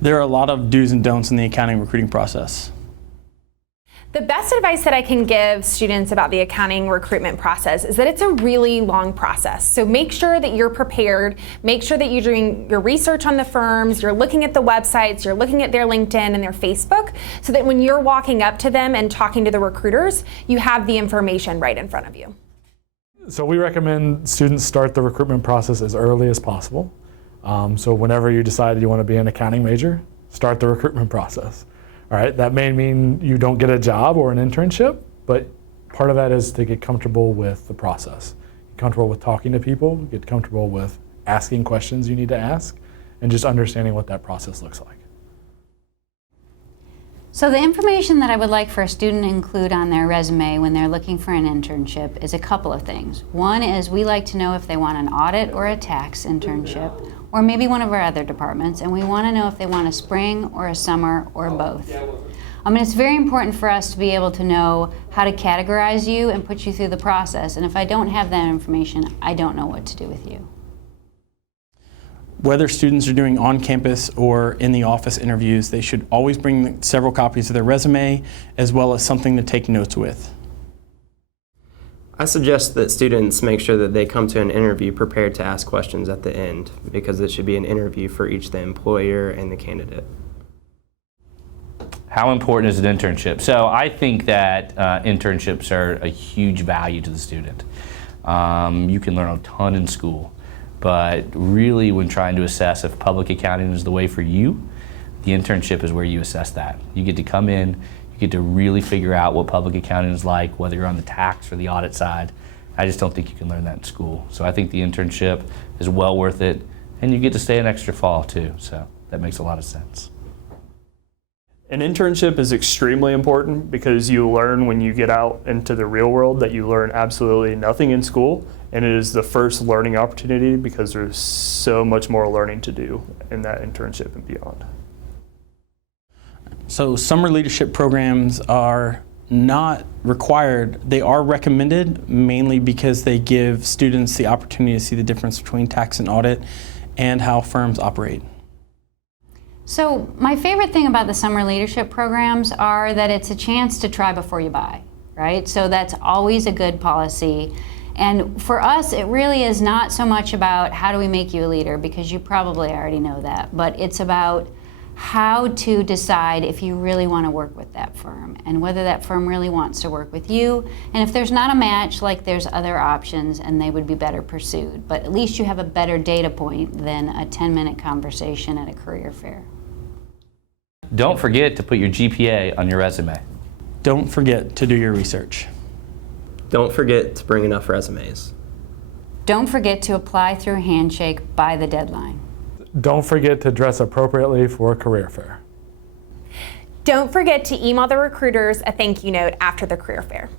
There are a lot of do's and don'ts in the accounting recruiting process. The best advice that I can give students about the accounting recruitment process is that it's a really long process. So make sure that you're prepared, make sure that you're doing your research on the firms, you're looking at the websites, you're looking at their LinkedIn and their Facebook, so that when you're walking up to them and talking to the recruiters, you have the information right in front of you. So we recommend students start the recruitment process as early as possible. So whenever you decide you want to be an accounting major, start the recruitment process. All right, that may mean you don't get a job or an internship, but part of that is to get comfortable with the process. Get comfortable with talking to people, get comfortable with asking questions you need to ask, and just understanding what that process looks like. So the information that I would like for a student to include on their resume when they're looking for an internship is a couple of things. One is we like to know if they want an audit or a tax internship, or maybe one of our other departments, and we want to know if they want a spring or a summer or both. It's very important for us to be able to know how to categorize you and put you through the process, and if I don't have that information, I don't know what to do with you. Whether students are doing on-campus or in the office interviews, they should always bring several copies of their resume as well as something to take notes with. I suggest that students make sure that they come to an interview prepared to ask questions at the end, because it should be an interview for each the employer and the candidate. How important is an internship? So I think that internships are a huge value to the student. You can learn a ton in school, but really when trying to assess if public accounting is the way for you, the internship is where you assess that. You get to come in, you get to really figure out what public accounting is like, whether you're on the tax or the audit side. I just don't think you can learn that in school. So I think the internship is well worth it, and you get to stay an extra fall too, so that makes a lot of sense. An internship is extremely important because you learn when you get out into the real world that you learn absolutely nothing in school, and it is the first learning opportunity because there's so much more learning to do in that internship and beyond. So summer leadership programs are not required. They are recommended mainly because they give students the opportunity to see the difference between tax and audit and how firms operate. So my favorite thing about the summer leadership programs are that it's a chance to try before you buy, right? So that's always a good policy. And for us, it really is not so much about how do we make you a leader, because you probably already know that, but it's about how to decide if you really want to work with that firm and whether that firm really wants to work with you. And if there's not a match, like there's other options and they would be better pursued. But at least you have a better data point than a 10-minute conversation at a career fair. Don't forget to put your GPA on your resume. Don't forget to do your research. Don't forget to bring enough resumes. Don't forget to apply through a handshake by the deadline. Don't forget to dress appropriately for a career fair. Don't forget to email the recruiters a thank you note after the career fair.